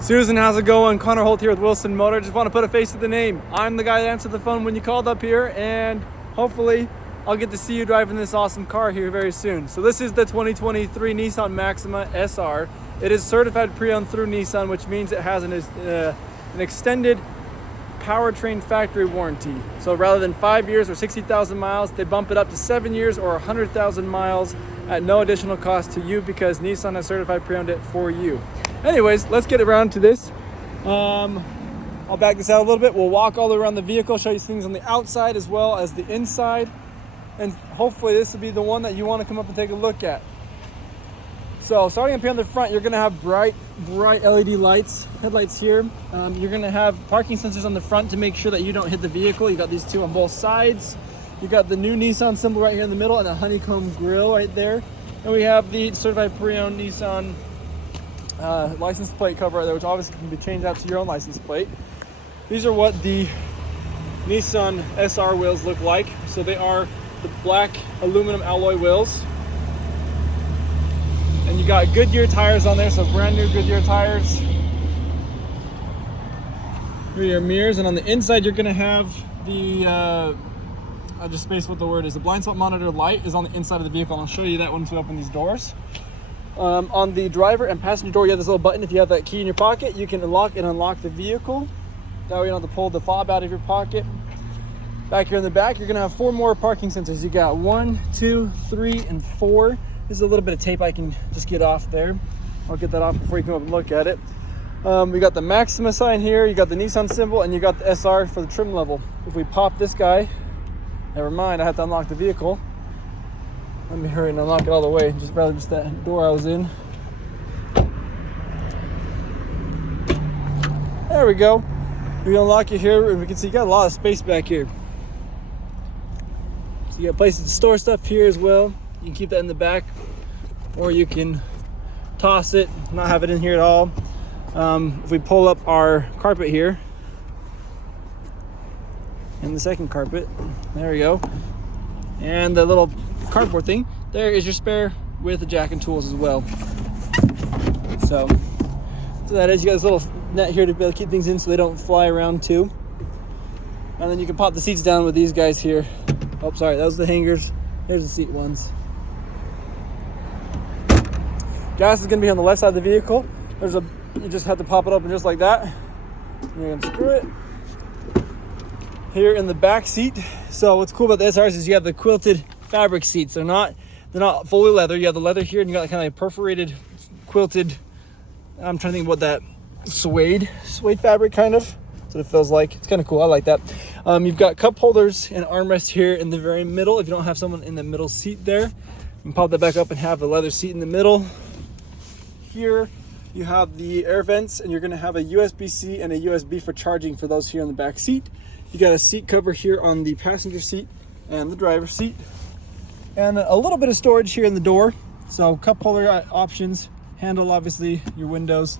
Susan, how's it going? Connor Holt here with Wilson Motor. Just want to put a face to the name. I'm the guy that answered the phone when you called up here, and hopefully I'll get to see you driving this awesome car here very soon. So this is the 2023 Nissan Maxima SR. It is certified pre-owned through Nissan, which means it has an extended powertrain factory warranty. So rather than 5 years or 60,000 miles, they bump it up to 7 years or 100,000 miles at no additional cost to you because Nissan has certified pre-owned it for you. Anyways, let's get around to this. I'll back this out a little bit. We'll walk all around the vehicle, show you things on the outside as well as the inside. And hopefully this will be the one that you want to come up and take a look at. So starting up here on the front, you're going to have bright LED lights, headlights here. You're going to have parking sensors on the front to make sure that you don't hit the vehicle. You got these two on both sides. You got the new Nissan symbol right here in the middle and a honeycomb grille right there. And we have the certified pre-owned Nissan license plate cover right there, which obviously can be changed out to your own license plate. These are what the Nissan SR wheels look like. So they are the black aluminum alloy wheels. And you got Goodyear tires on there, so brand new Goodyear tires. Here are your mirrors, and on the inside you're gonna have the, I just spaced what the word is. The blind spot monitor light is on the inside of the vehicle, and I'll show you that once we open these doors. On the driver and passenger door, you have this little button. If you have that key in your pocket, you can lock and unlock the vehicle. That way you don't have to pull the fob out of your pocket. Back here in the back, you're gonna have 4 more parking sensors. You got 1, 2, 3, and 4. This is a little bit of tape I can just get off there. I'll get that off before you come up and look at it. We got the Maxima sign here, you got the Nissan symbol, and you got the SR for the trim level. If we pop this guy, never mind, I have to unlock the vehicle. Let me hurry and unlock it all the way, just rather just that door I was in. There we go. We unlock it here, and we can see you got a lot of space back here. So you got places to store stuff here as well. You can keep that in the back, or you can toss it, not have it in here at all. If we pull up our carpet here, and the second carpet, there we go. And the little cardboard thing, there is your spare with the jack and tools as well. So that is, you got this little net here to be able to keep things in so they don't fly around too. And then you can pop the seats down with these guys here. Oh, sorry, those are the hangers. There's the seat ones. Gas is going to be on the left side of the vehicle. You just have to pop it open just like that. And you're going to screw it here in the back seat. So what's cool about the SRs is you have the quilted fabric seats. They're not fully leather. You have the leather here, and you got kind of like perforated, quilted. I'm trying to think what that suede fabric kind of. That's what it feels like. It's kind of cool. I like that. You've got cup holders and armrest here in the very middle. If you don't have someone in the middle seat there, you can pop that back up and have the leather seat in the middle. Here you have the air vents, and you're going to have a USB-C and a USB for charging for those here in the back seat. You got a seat cover here on the passenger seat and the driver's seat, and a little bit of storage here in the door. So cup holder options, handle obviously your windows,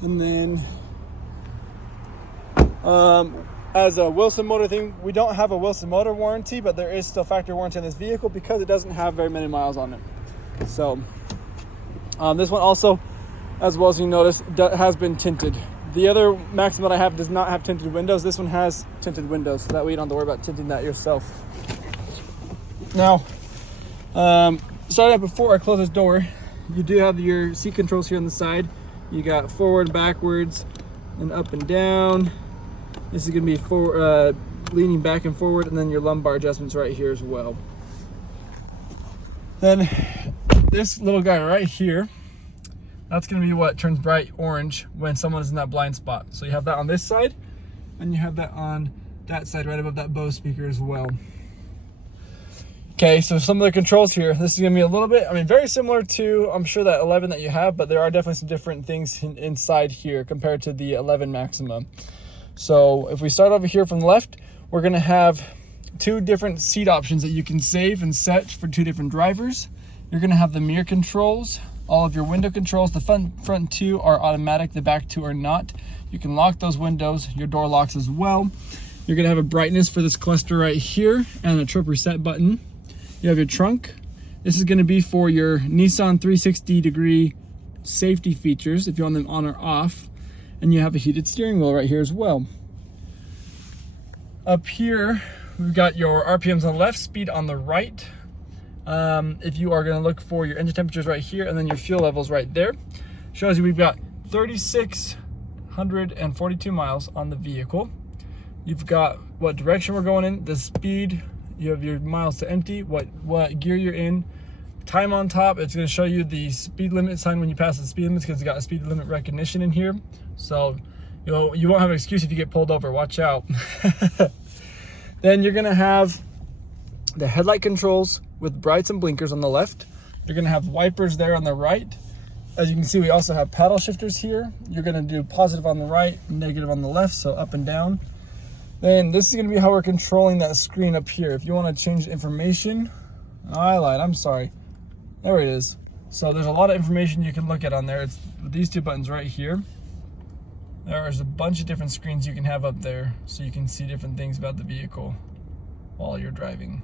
and then as a Wilson Motor thing, we don't have a Wilson Motor warranty, but there is still factory warranty on this vehicle because it doesn't have very many miles on it. So this one also, as well as you notice, has been tinted. The other Maxima that I have does not have tinted windows. This one has tinted windows, so that way you don't have to worry about tinting that yourself. Now, starting up before I close this door, you do have your seat controls here on the side. You got forward, backwards, and up and down. This is going to be for leaning back and forward, and then your lumbar adjustments right here as well. Then this little guy right here, that's going to be what turns bright orange when someone is in that blind spot. So you have that on this side, and you have that on that side right above that Bose speaker as well. Okay, so some of the controls here, this is going to be a little bit, very similar to, I'm sure, that 11 that you have, but there are definitely some different things inside here compared to the 11 Maxima. So if we start over here from the left, we're going to have 2 different seat options that you can save and set for 2 different drivers. You're going to have the mirror controls, all of your window controls. The front 2 are automatic, the back 2 are not. You can lock those windows, your door locks as well. You're going to have a brightness for this cluster right here and a trip reset button. You have your trunk. This is going to be for your Nissan 360-degree safety features if you want them on or off, and you have a heated steering wheel right here as well. Up here, we've got your RPMs on the left, speed on the right. If you are going to look for your engine temperatures right here, and then your fuel levels right there. Shows you we've got 3,642 miles on the vehicle. You've got what direction we're going in, the speed, you have your miles to empty, what gear you're in, time on top. It's going to show you the speed limit sign when you pass the speed limits, because it's got a speed limit recognition in here. So you won't have an excuse if you get pulled over. Watch out. Then you're going to have the headlight controls with brights and blinkers on the left. You're going to have wipers there on the right. As you can see, we also have paddle shifters here. You're going to do positive on the right, negative on the left, so up and down. Then this is going to be how we're controlling that screen up here. If you want to change information, I lied, I'm sorry. There it is. So there's a lot of information you can look at on there. It's with these two buttons right here. There's a bunch of different screens you can have up there, so you can see different things about the vehicle while you're driving.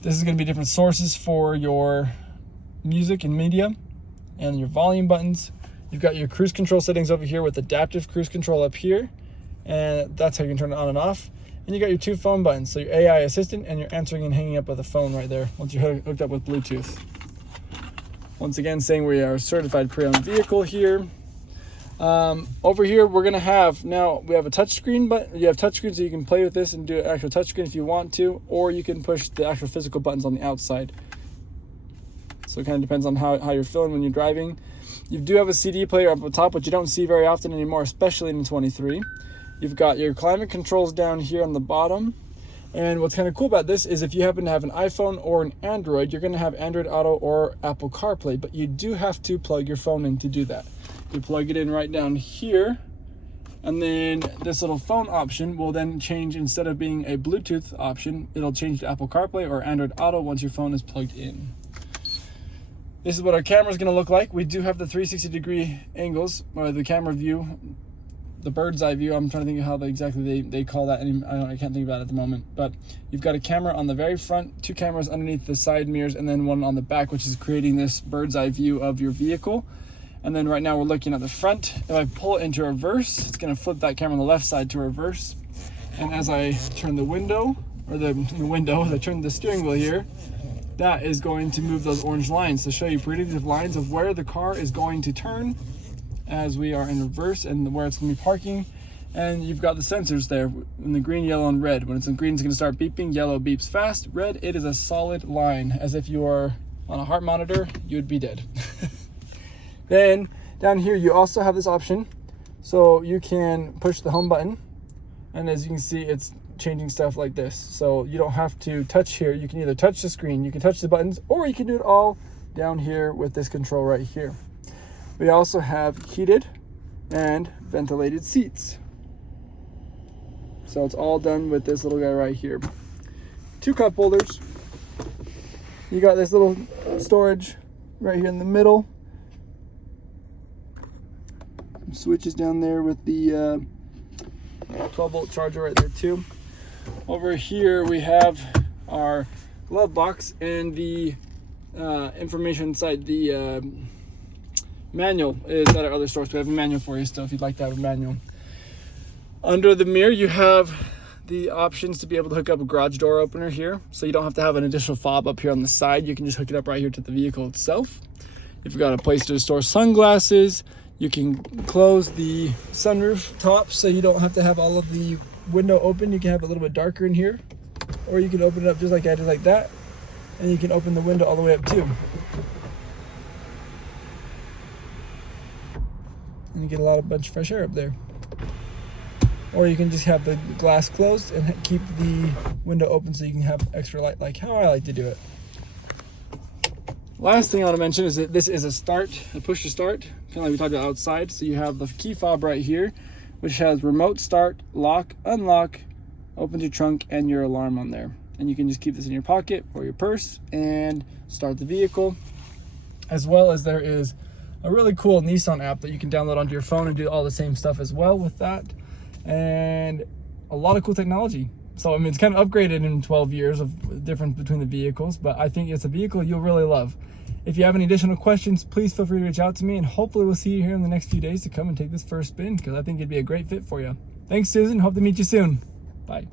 This is going to be different sources for your music and media, and your volume buttons. You've got your cruise control settings over here with adaptive cruise control up here, and that's how you can turn it on and off. And you got your two phone buttons, so your AI assistant and your answering and hanging up with a phone right there once you're hooked up with Bluetooth. Once again, saying we are a certified pre-owned vehicle here. Over here we're gonna have, now we have a touch screen, but you have touch screen, so you can play with this and do an actual touch screen if you want to, or you can push the actual physical buttons on the outside. So it kind of depends on how you're feeling when you're driving. You do have a CD player up at the top, which you don't see very often anymore, especially in 23. You've got your climate controls down here on the bottom. And what's kind of cool about this is if you happen to have an iPhone or an Android, you're going to have Android Auto or Apple CarPlay, but you do have to plug your phone in to do that. You plug it in right down here, and then this little phone option will then change. Instead of being a Bluetooth option, it'll change to Apple CarPlay or Android Auto once your phone is plugged in. This is what our camera is going to look like. We do have the 360-degree angles, or the camera view, the bird's eye view. I'm trying to think of how exactly they call that. I can't think about it at the moment. But you've got a camera on the very front, two cameras underneath the side mirrors, and then one on the back, which is creating this bird's eye view of your vehicle. And then right now we're looking at the front. If I pull it into reverse, it's going to flip that camera on the left side to reverse. And as I turn the window, as I turn the steering wheel here, that is going to move those orange lines to show you predictive lines of where the car is going to turn as we are in reverse, and where it's going to be parking. And you've got the sensors there in the green, yellow, and red. When it's in green, it's going to start beeping. Yellow beeps fast. Red, it is a solid line, as if you are on a heart monitor, you would be dead. Then down here you also have this option, so you can push the home button, and as you can see, it's changing stuff like this. So you don't have to touch here. You can either touch the screen, you can touch the buttons, or you can do it all down here with this control right here. We also have heated and ventilated seats. So it's all done with this little guy right here. Two cup holders. You got this little storage right here in the middle. Some switches down there with the 12-volt charger right there too. Over here we have our glove box and the information inside. The manual is at our other stores. We have a manual for you still if you'd like to have a manual. Under the mirror you have the options to be able to hook up a garage door opener here, so you don't have to have an additional fob up here on the side. You can just hook it up right here to the vehicle itself. If you've got a place to store sunglasses, you can close the sunroof top so you don't have to have all of the window open. You can have it a little bit darker in here, or you can open it up just like I did, like that, and you can open the window all the way up too. And you get a bunch of fresh air up there. Or you can just have the glass closed and keep the window open so you can have extra light, like how I like to do it. Last thing I want to mention is that this is a push to start, kind of like we talked about outside. So you have the key fob right here, which has remote start, lock, unlock, opens your trunk, and your alarm on there. And you can just keep this in your pocket or your purse and start the vehicle. As well as there is a really cool Nissan app that you can download onto your phone and do all the same stuff as well with that. And a lot of cool technology. So I mean, it's kind of upgraded in 12 years of difference between the vehicles, but I think it's a vehicle you'll really love. If you have any additional questions, please feel free to reach out to me, and hopefully we'll see you here in the next few days to come and take this first spin, because I think it'd be a great fit for you. Thanks, Susan. Hope to meet you soon. Bye.